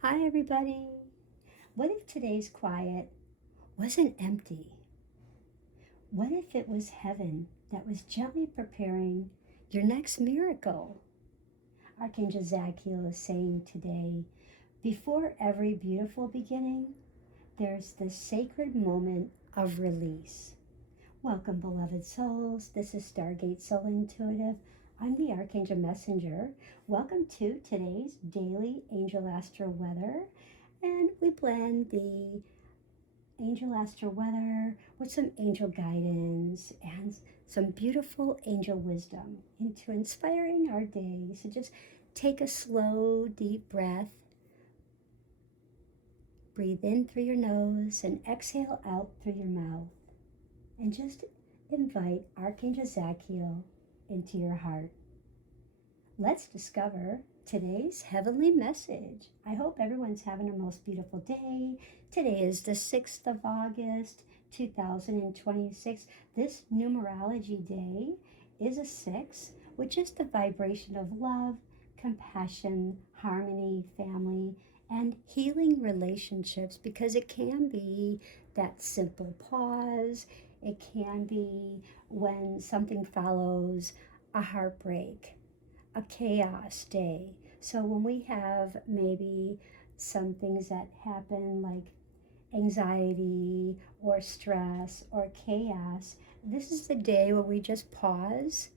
Hi, everybody. What if today's quiet wasn't empty? What if it was heaven that was gently preparing your next miracle? Archangel Zadkiel is saying today, before every beautiful beginning, there's this sacred moment of release. Welcome, beloved souls. This is Stargate Soul Intuitive. I'm the Archangel Messenger. Welcome to today's daily Angel Astro Weather. And we blend the Angel Astro Weather with some angel guidance and some beautiful angel wisdom into inspiring our day. So just take a slow, deep breath. Breathe in through your nose and exhale out through your mouth. And just invite Archangel Zadkiel into your heart. Let's discover today's heavenly message. I hope everyone's having a most beautiful day. Today is the 6th of August, 2026. This numerology day is a 6, which is the vibration of love, compassion, harmony, family, and healing relationships, because it can be that simple pause. It can be when something follows a heartbreak, a chaos day. So when we have maybe some things that happen like anxiety or stress or chaos, this is the day where we just pause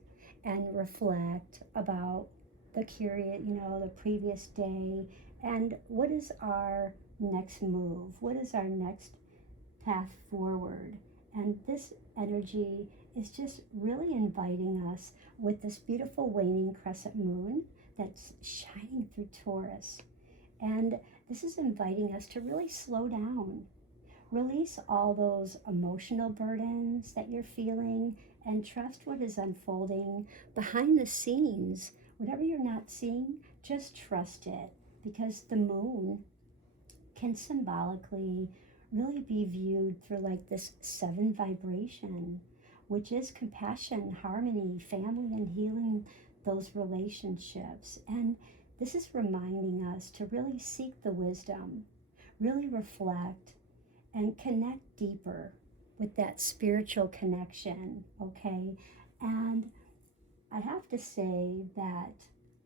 and reflect about the previous day, and what is our next move? What is our next path forward? And this energy is just really inviting us with this beautiful waning crescent moon that's shining through Taurus. And this is inviting us to really slow down, release all those emotional burdens that you're feeling, and trust what is unfolding behind the scenes. Whatever you're not seeing, just trust it, because the moon can symbolically really be viewed through like this 7 vibration, which is compassion, harmony, family, and healing those relationships. And this is reminding us to really seek the wisdom, really reflect, and connect deeper with that spiritual connection, okay? And I have to say that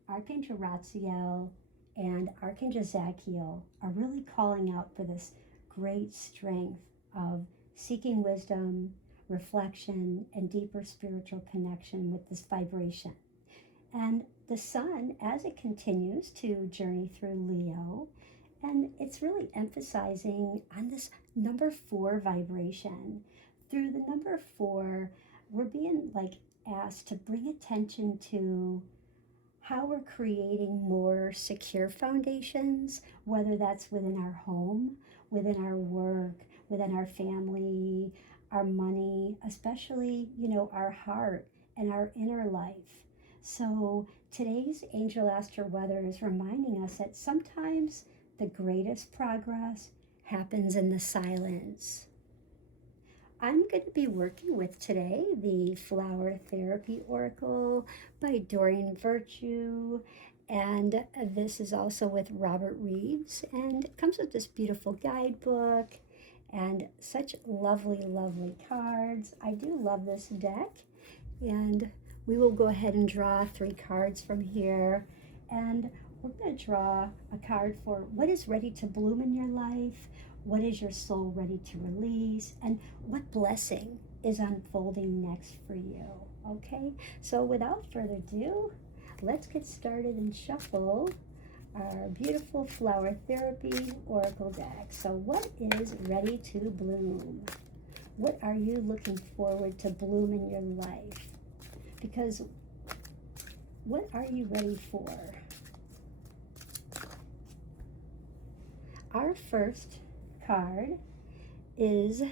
Archangel Ratziel and Archangel Zadkiel are really calling out for this great strength of seeking wisdom, reflection, and deeper spiritual connection with this vibration. And the sun, as it continues to journey through Leo, and it's really emphasizing on this number 4 vibration. Through the number 4, we're being asked to bring attention to how we're creating more secure foundations, whether that's within our home, within our work, within our family, our money, especially, our heart and our inner life. So today's Angel Astro Weather is reminding us that sometimes the greatest progress happens in the silence. I'm going to be working with today the Flower Therapy Oracle by Doreen Virtue, and this is also with Robert Reeves, and it comes with this beautiful guidebook and such lovely, lovely cards. I do love this deck, and we will go ahead and draw 3 cards from here, and we're going to draw a card for what is ready to bloom in your life. What is your soul ready to release? And what blessing is unfolding next for you? Okay, so without further ado, let's get started and shuffle our beautiful Flower Therapy Oracle deck. So what is ready to bloom? What are you looking forward to bloom in your life? Because what are you ready for? Our first card is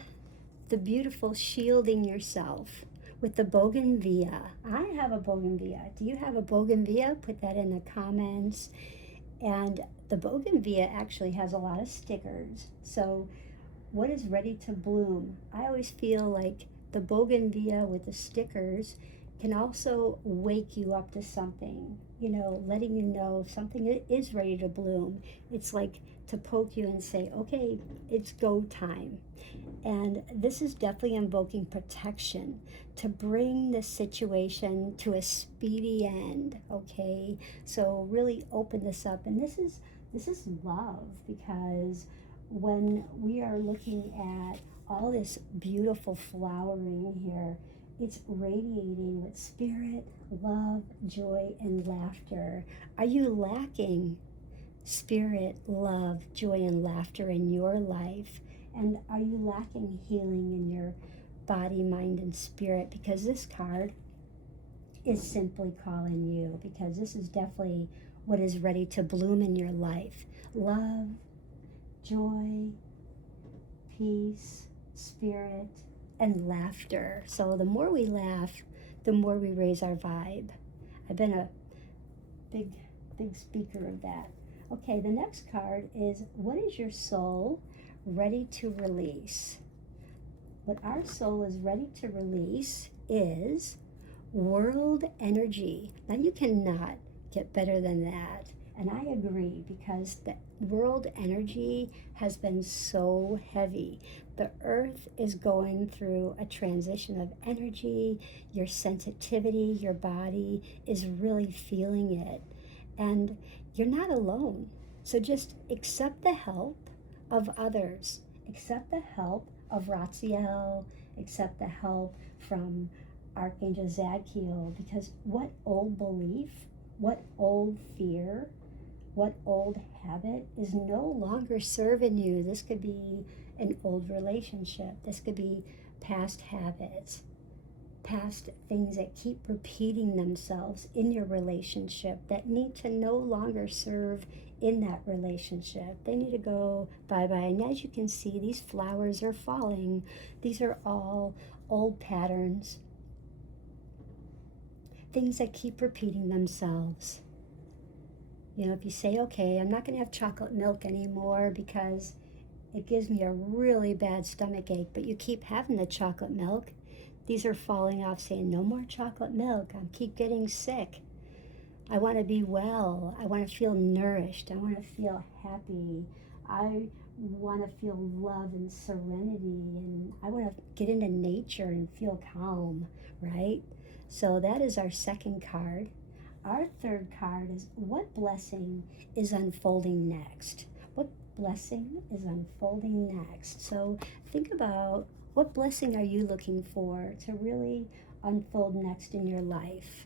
the beautiful shielding yourself with the bougainvillea. I have a bougainvillea. Do you have a bougainvillea? Put that in the comments. And the bougainvillea actually has a lot of stickers. So what is ready to bloom? I always feel like the bougainvillea with the stickers can also wake you up to something, letting you know something is ready to bloom. It's like to poke you and say, okay, it's go time. And this is definitely invoking protection to bring the situation to a speedy end, okay? So really open this up. And this is love, because when we are looking at all this beautiful flowering here, it's radiating with spirit, love, joy, and laughter. Are you lacking spirit, love, joy, and laughter in your life? And are you lacking healing in your body, mind, and spirit? Because this card is simply calling you, because this is definitely what is ready to bloom in your life. Love, joy, peace, spirit, and laughter. So the more we laugh, the more we raise our vibe. I've been a big speaker of that. Okay, the next card is, what is your soul ready to release? What our soul is ready to release is world energy. Now you cannot get better than that. And I agree, because the world energy has been so heavy. The earth is going through a transition of energy. Your sensitivity, your body is really feeling it. And you're not alone. So just accept the help of others. Accept the help of Ratziel. Accept the help from Archangel Zadkiel, because what old belief, what old fear, what old habit is no longer serving you? This could be an old relationship. This could be past habits, past things that keep repeating themselves in your relationship that need to no longer serve in that relationship. They need to go bye-bye. And as you can see, these flowers are falling. These are all old patterns, things that keep repeating themselves. If you say, okay, I'm not going to have chocolate milk anymore because it gives me a really bad stomach ache, but you keep having the chocolate milk, these are falling off, saying, no more chocolate milk. I keep getting sick. I want to be well. I want to feel nourished. I want to feel happy. I want to feel love and serenity. And I want to get into nature and feel calm, right? So that is our second card. Our third card is, what blessing is unfolding next? What blessing is unfolding next? So think about, what blessing are you looking for to really unfold next in your life?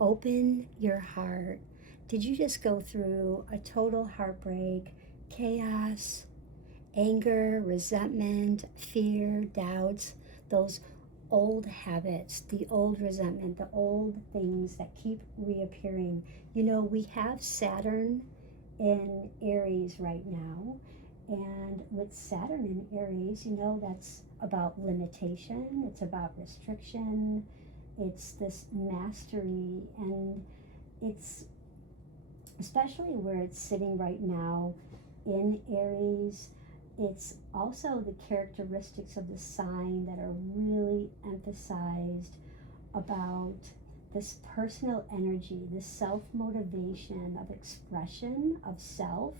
Open your heart. Did you just go through a total heartbreak, chaos, anger, resentment, fear, doubts, those old habits, the old resentment, the old things that keep reappearing? We have Saturn in Aries right now. And with Saturn in Aries, that's about limitation, it's about restriction, it's this mastery, and it's especially where it's sitting right now in Aries. It's also the characteristics of the sign that are really emphasized about this personal energy, this self-motivation of expression of self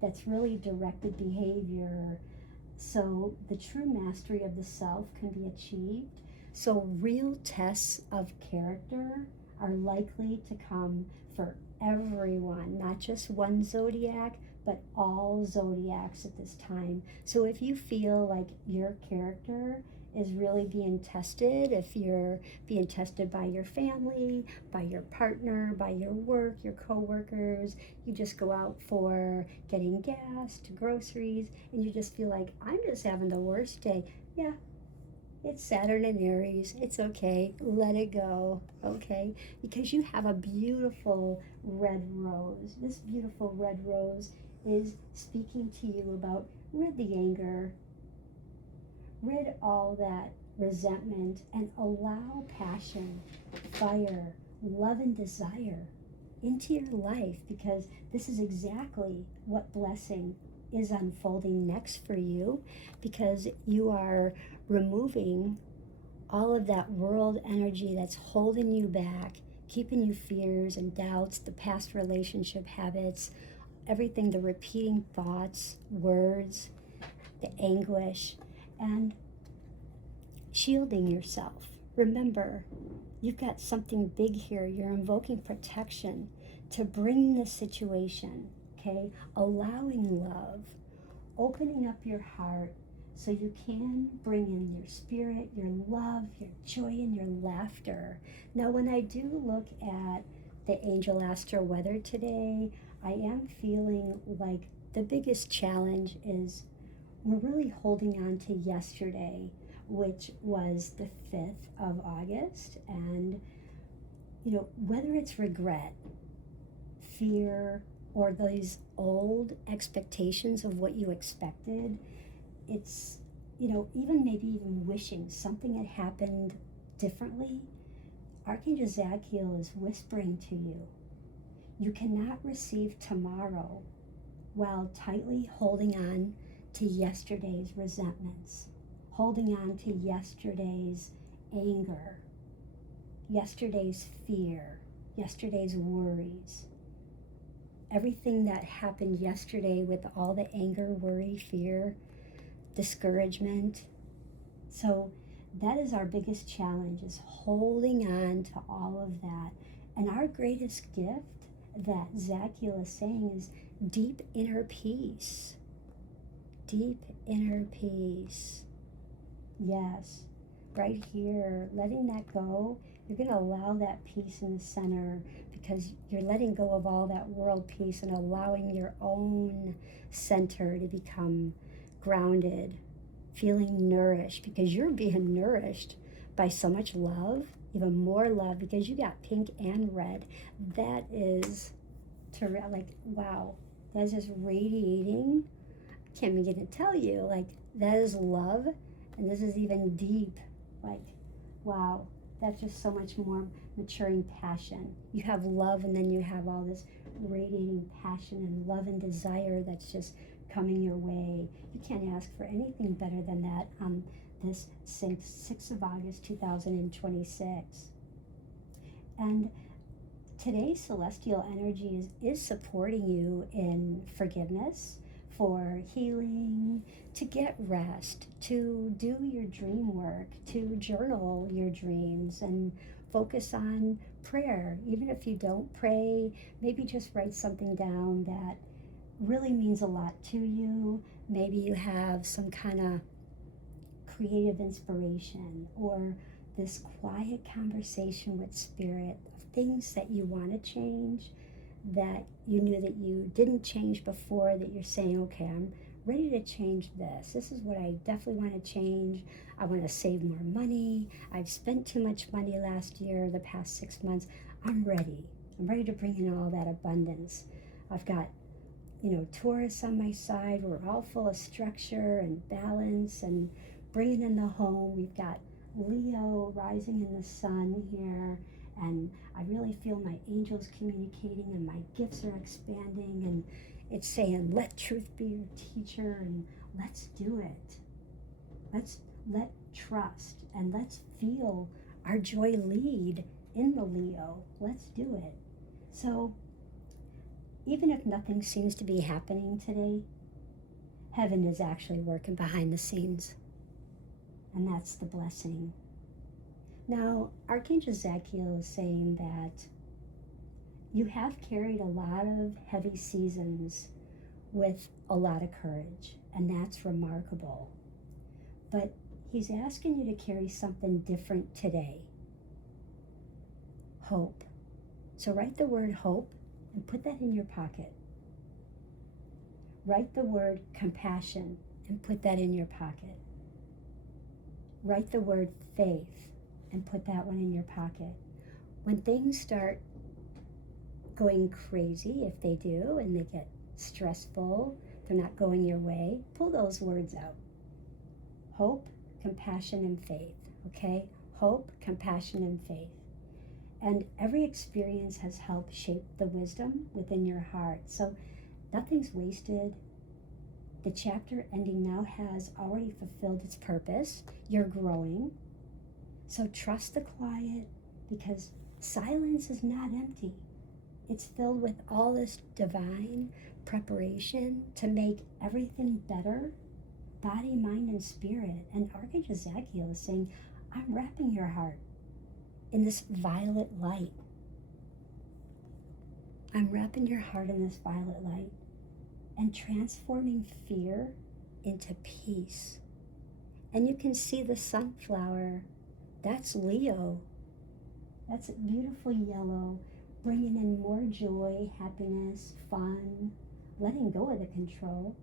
that's really directed behavior. So the true mastery of the self can be achieved. So real tests of character are likely to come for everyone, not just one zodiac, but all zodiacs at this time. So if you feel like your character is really being tested, if you're being tested by your family, by your partner, by your work, your co-workers, you just go out for getting gas, to groceries, and you just feel like, I'm just having the worst day. Yeah, it's Saturn in Aries. It's okay. Let it go, okay? Because you have a beautiful red rose. This beautiful red rose is speaking to you about, rid the anger, rid all that resentment, and allow passion, fire, love, and desire into your life, because this is exactly what blessing is unfolding next for you, because you are removing all of that world energy that's holding you back, keeping you fears and doubts, the past relationship habits, everything, the repeating thoughts, words, the anguish, and shielding yourself. Remember, you've got something big here. You're invoking protection to bring the situation, okay? Allowing love, opening up your heart so you can bring in your spirit, your love, your joy, and your laughter. Now, when I do look at the Angel Astro Weather today, I am feeling like the biggest challenge is we're really holding on to yesterday, which was the 5th of August. And, you know, whether it's regret, fear, or these old expectations of what you expected, it's, you know, even wishing something had happened differently. Archangel Zadkiel is whispering to you, you cannot receive tomorrow while tightly holding on to yesterday's resentments, holding on to yesterday's anger, yesterday's fear, yesterday's worries. Everything that happened yesterday with all the anger, worry, fear, discouragement. So that is our biggest challenge, is holding on to all of that. And our greatest gift that Zadkiel is saying is deep inner peace. Deep inner peace. Yes, right here, letting that go. You're going to allow that peace in the center because you're letting go of all that world peace and allowing your own center to become grounded, feeling nourished, because you're being nourished by so much love, even more love, because you got pink and red. That is like, wow, that is just radiating. I can't begin to tell you, like, that is love, and this is even deep, like, wow, that's just so much more maturing passion. You have love, and then you have all this radiating passion and love and desire that's just coming your way. You can't ask for anything better than that on this 6th of August 2026. And today's celestial energy is supporting you in forgiveness, for healing, to get rest, to do your dream work, to journal your dreams and focus on prayer. Even if you don't pray, maybe just write something down that really means a lot to you. Maybe you have some kind of creative inspiration or this quiet conversation with spirit of things that you want to change, that you knew that you didn't change before, that you're saying, okay, I'm ready to change this. This is what I definitely want to change. I want to save more money. I've spent too much money last year, the past 6 months. I'm ready. I'm ready to bring in all that abundance. I've got, you know, Taurus on my side. We're all full of structure and balance and bringing in the home. We've got Leo rising in the sun here. And I really feel my angels communicating and my gifts are expanding, and it's saying, let truth be your teacher, and let's do it. Let trust and let's feel our joy lead in the Leo. Let's do it. So even if nothing seems to be happening today, heaven is actually working behind the scenes. And that's the blessing. Now, Archangel Zadkiel is saying that you have carried a lot of heavy seasons with a lot of courage, and that's remarkable. But he's asking you to carry something different today. Hope. So write the word hope and put that in your pocket. Write the word compassion and put that in your pocket. Write the word faith and put that one in your pocket. When things start going crazy, if they do, and they get stressful, they're not going your way, pull those words out. Hope, compassion, and faith, okay? Hope, compassion, and faith. And every experience has helped shape the wisdom within your heart. So nothing's wasted. The chapter ending now has already fulfilled its purpose. You're growing. So trust the quiet, because silence is not empty. It's filled with all this divine preparation to make everything better, body, mind, and spirit. And Archangel Zadkiel is saying, I'm wrapping your heart in this violet light. I'm wrapping your heart in this violet light and transforming fear into peace. And you can see the sunflower. That's Leo. That's beautiful yellow, bringing in more joy, happiness, fun, letting go of the control,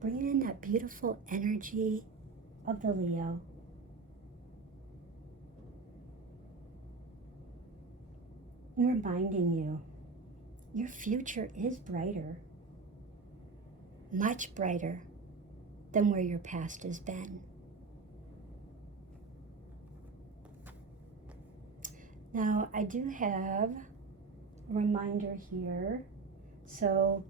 bringing in that beautiful energy of the Leo. And reminding you, your future is brighter, much brighter than where your past has been. Now, I do have a reminder here. So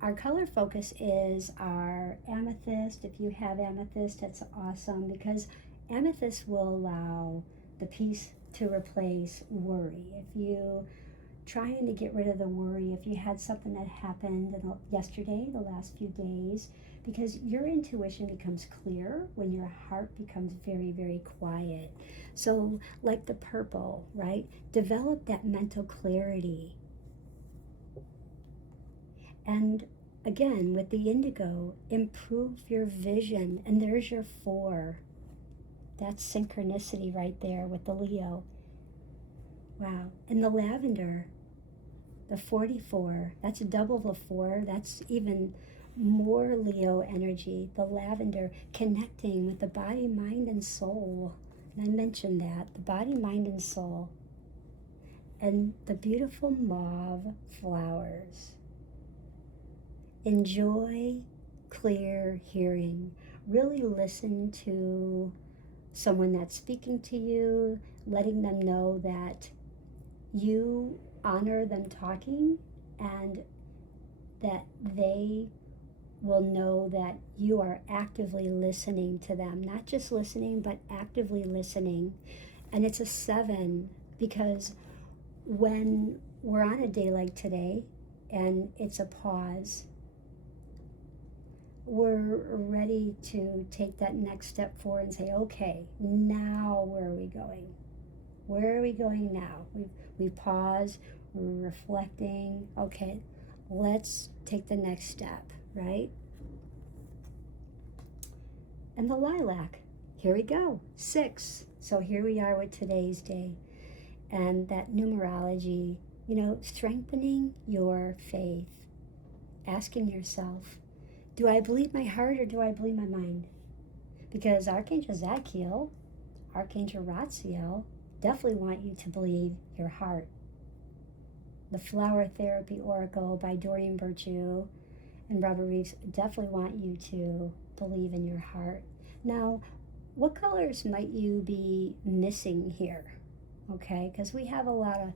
our color focus is our amethyst. If you have amethyst, that's awesome, because amethyst will allow the peace to replace worry. If you trying to get rid of the worry, if you had something that happened yesterday, the last few days, because your intuition becomes clear when your heart becomes very, very quiet. So like the purple, right? Develop that mental clarity. And again, with the indigo, improve your vision. And there's your 4. That's synchronicity right there with the Leo. Wow. And the lavender, the 44, that's double the 4. That's even more Leo energy. The lavender, connecting with the body, mind, and soul. And I mentioned that, the body, mind, and soul. And the beautiful mauve flowers. Enjoy clear hearing. Really listen to someone that's speaking to you, letting them know that you honor them talking, and that they will know that you are actively listening to them. Not just listening, but actively listening. And it's a 7, because when we're on a day like today and it's a pause, we're ready to take that next step forward and say, okay, now where are we going? Where are we going now? We pause, we're reflecting. Okay, let's take the next step, right? And the lilac, here we go, 6. So here we are with today's day. And that numerology, strengthening your faith. Asking yourself, do I believe my heart or do I believe my mind? Because Archangel Zadkiel, Archangel Ratziel, definitely want you to believe your heart. The Flower Therapy Oracle by Doreen Virtue and Robert Reeves definitely want you to believe in your heart. Now, what colors might you be missing here? Okay, because we have a lot of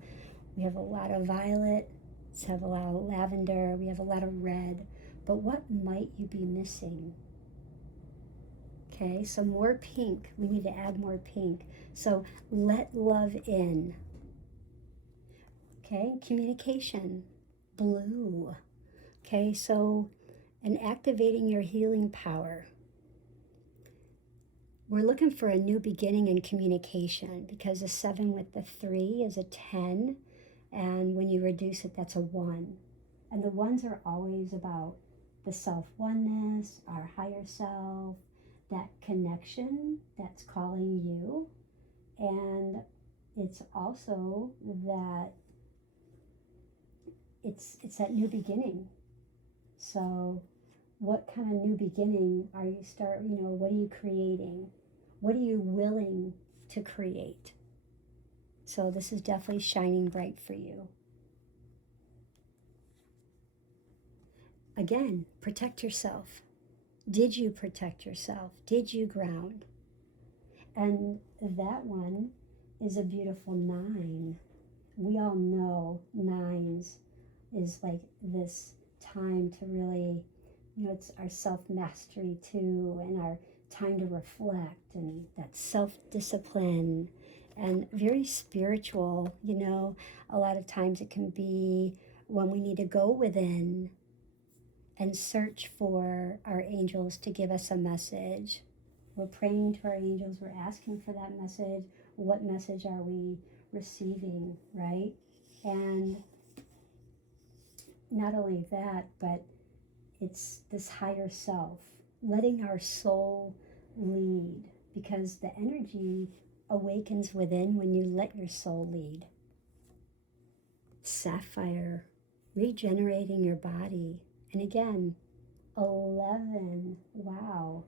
violet, we have a lot of lavender, we have a lot of red, but what might you be missing? Okay, so more pink. We need to add more pink. So let love in. Okay, communication, blue. Okay, so, and activating your healing power. We're looking for a new beginning in communication, because a 7 with the 3 is a 10, and when you reduce it, that's a 1. And the 1s are always about the self-oneness, our higher self, that connection that's calling you. And it's also that it's that new beginning. So what kind of new beginning are you what are you creating? What are you willing to create? So this is definitely shining bright for you. Again, protect yourself. Did you protect yourself? Did you ground? And that one is a beautiful 9. We all know 9s is like this time to really, it's our self-mastery too, and our time to reflect and that self-discipline and very spiritual. You know, a lot of times it can be when we need to go within and search for our angels to give us a message. We're praying to our angels, we're asking for that message. What message are we receiving, right? And not only that, but it's this higher self, letting our soul lead, because the energy awakens within when you let your soul lead. Sapphire, regenerating your body. And again, 11, wow.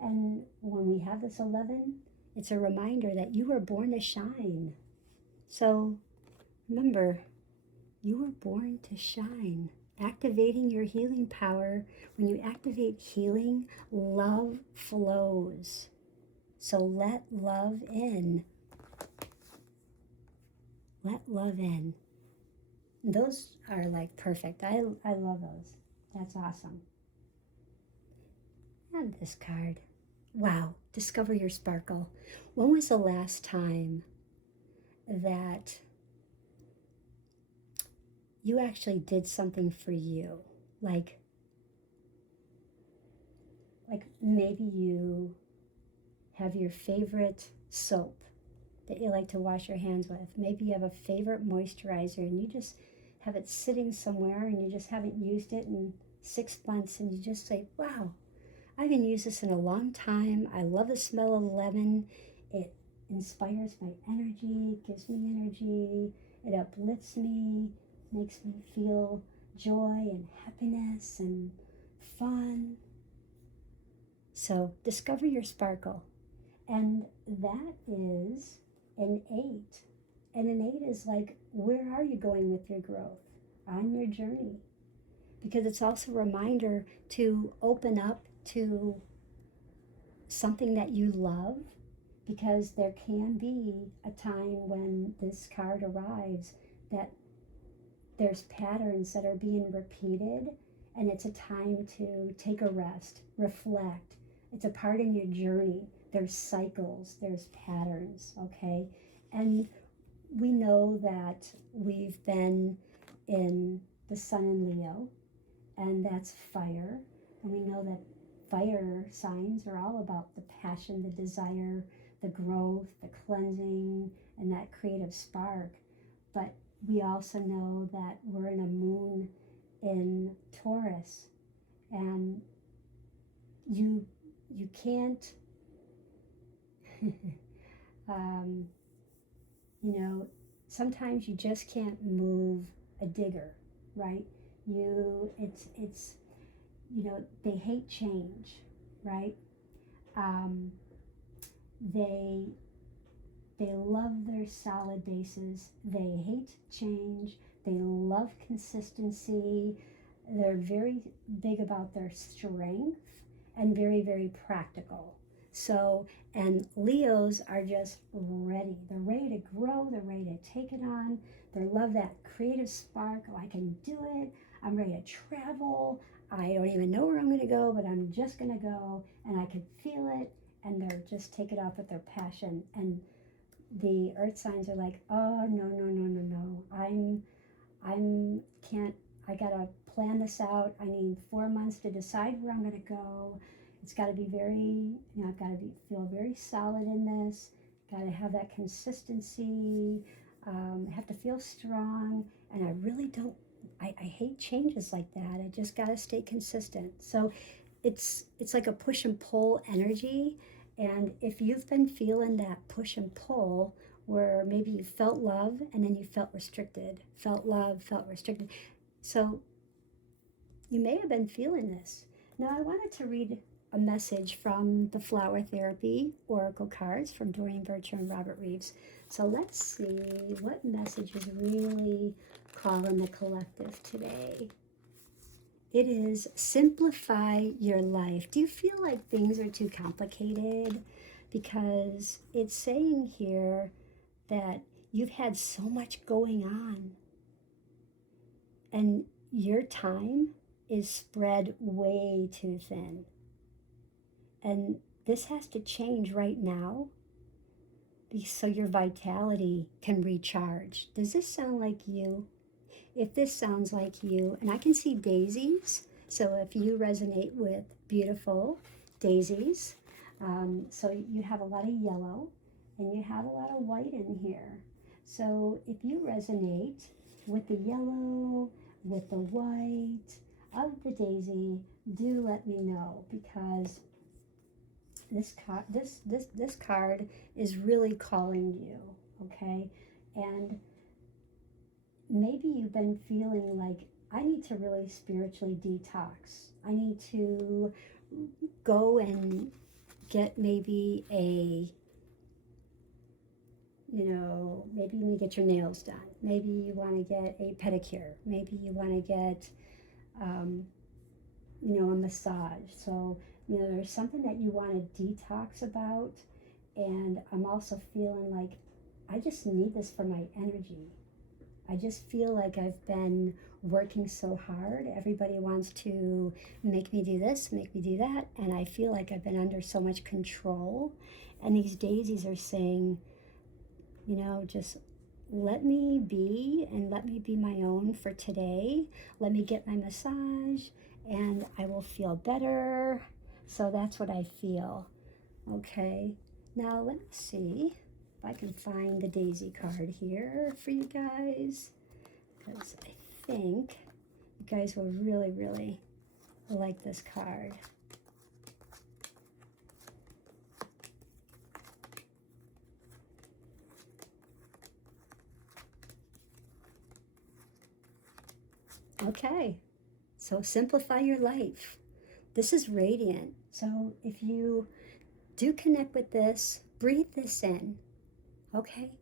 And when we have this 11, it's a reminder that you were born to shine. So remember, you were born to shine. Activating your healing power. When you activate healing, love flows. So let love in. Let love in. Those are like perfect. I love those. That's awesome. And this card. Wow, discover your sparkle. When was the last time that you actually did something for you? Like maybe you have your favorite soap that you like to wash your hands with. Maybe you have a favorite moisturizer and you just have it sitting somewhere and you just haven't used it in 6 months, and you just say, wow, I haven't used this in a long time. I love the smell of lemon. It inspires my energy, gives me energy, it uplifts me, makes me feel joy and happiness and fun. So discover your sparkle. And that is an 8. And an 8 is like, where are you going with your growth? On your journey. Because it's also a reminder to open up to something that you love, because there can be a time when this card arrives that there's patterns that are being repeated, and it's a time to take a rest, reflect. It's a part in your journey. There's cycles, there's patterns, okay? And we know that we've been in the sun in Leo, and that's fire. And we know that fire signs are all about the passion, the desire, the growth, the cleansing, and that creative spark. But we also know that we're in a moon in Taurus, and you can't you know, sometimes you just can't move a digger, right? It's you know, they hate change, right? They love their solid bases. They hate change. They love consistency. They're very big about their strength and very, very practical. So, and Leos are just ready. They're ready to grow. They're ready to take it on. They love that creative spark. Oh, I can do it. I'm ready to travel. I don't even know where I'm going to go, but I'm just going to go, and I can feel it. And they're just take it off with their passion. And the earth signs are like, oh, no. I gotta plan this out. I need 4 months to decide where I'm gonna go. It's gotta be very, I've gotta feel very solid in this. Gotta have that consistency. Have to feel strong. And I really don't, I hate changes like that. I just gotta stay consistent. So it's like a push and pull energy. And if you've been feeling that push and pull, where maybe you felt love and then you felt restricted, felt love, felt restricted. So you may have been feeling this. Now I wanted to read a message from the Flower Therapy Oracle cards from Doreen Virtue and Robert Reeves. So let's see what message is really calling the collective today. It is simplify your life. Do you feel like things are too complicated? Because it's saying here that you've had so much going on and your time is spread way too thin. And this has to change right now so your vitality can recharge. Does this sound like you? If this sounds like you, and I can see daisies, so if you resonate with beautiful daisies, so you have a lot of yellow and you have a lot of white in here. So if you resonate with the yellow, with the white of the daisy, do let me know, because this card is really calling you, okay? And maybe you've been feeling like, I need to really spiritually detox. I need to go and get maybe maybe you need to get your nails done. Maybe you want to get a pedicure. Maybe you want to get, a massage. So, there's something that you want to detox about. And I'm also feeling like, I just need this for my energy. I just feel like I've been working so hard. Everybody wants to make me do this, make me do that. And I feel like I've been under so much control. And these daisies are saying, just let me be, and let me be my own for today. Let me get my massage and I will feel better. So that's what I feel. Okay. Now let me see if I can find the daisy card here for you guys, because I think you guys will really, really like this card. Okay, so simplify your life. This is radiant. So if you do connect with this, breathe this in, okay?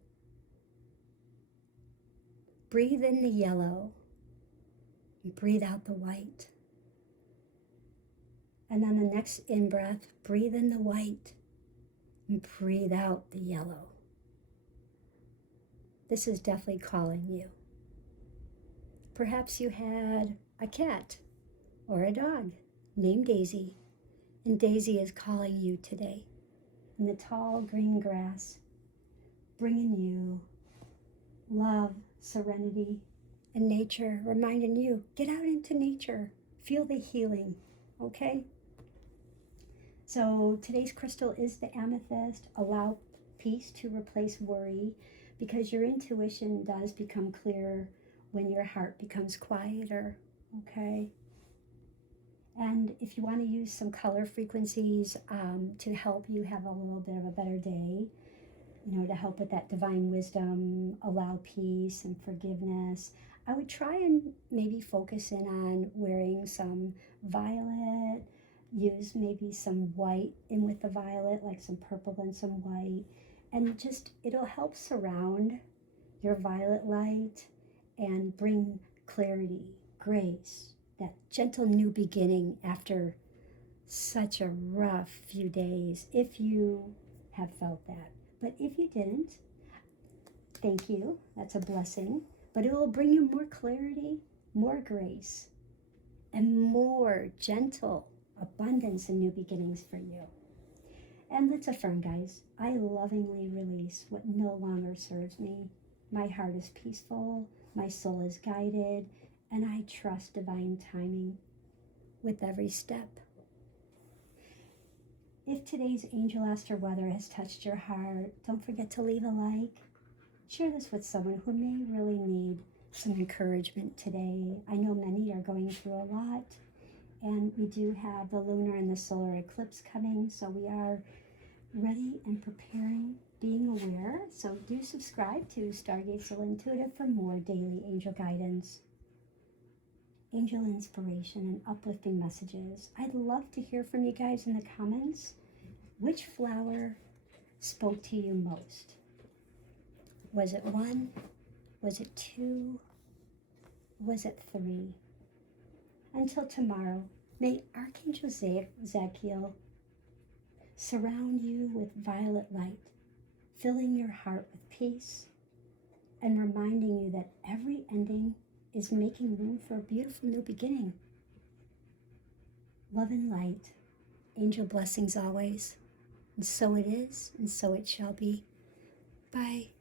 Breathe in the yellow and breathe out the white. And on the next in-breath, breathe in the white and breathe out the yellow. This is definitely calling you. Perhaps you had a cat or a dog named Daisy, and Daisy is calling you today in the tall green grass, bringing you love, serenity, and nature, reminding you, get out into nature, feel the healing, okay? So today's crystal is the amethyst. Allow peace to replace worry, because your intuition does become clearer when your heart becomes quieter, okay? And if you want to use some color frequencies to help you have a little bit of a better day, to help with that divine wisdom, allow peace and forgiveness, I would try and maybe focus in on wearing some violet, use maybe some white in with the violet, like some purple and some white, and just, it'll help surround your violet light and bring clarity, grace, that gentle new beginning after such a rough few days, if you have felt that. But if you didn't, thank you, that's a blessing. But it will bring you more clarity, more grace, and more gentle abundance and new beginnings for you. And let's affirm, guys, I lovingly release what no longer serves me. My heart is peaceful, my soul is guided, and I trust divine timing with every step. If today's Angel Astro Weather has touched your heart, don't forget to leave a like. Share this with someone who may really need some encouragement today. I know many are going through a lot, and we do have the lunar and the solar eclipse coming, so we are ready and preparing, being aware. So do subscribe to Stargate Soul Intuitive for more daily angel guidance, angel inspiration, and uplifting messages. I'd love to hear from you guys in the comments. Which flower spoke to you most? Was it 1? Was it 2? Was it 3? Until tomorrow, may Archangel Zadkiel surround you with violet light, filling your heart with peace and reminding you that every ending is making room for a beautiful new beginning. Love and light. Angel blessings always. And so it is, and so it shall be. Bye.